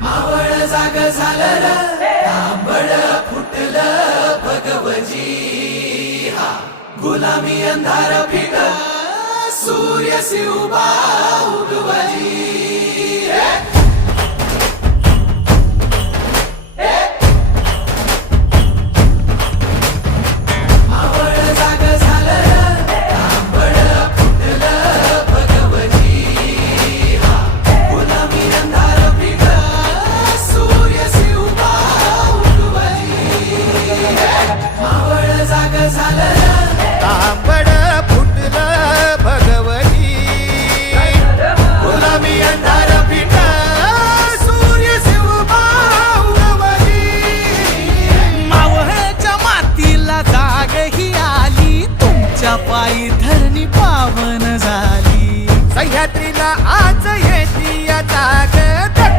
मावळ जाग झालं र, तांबड फुटलं भगवजी. हा गुलामी अंधार फिट, सूर्य शिवबा उगवजी.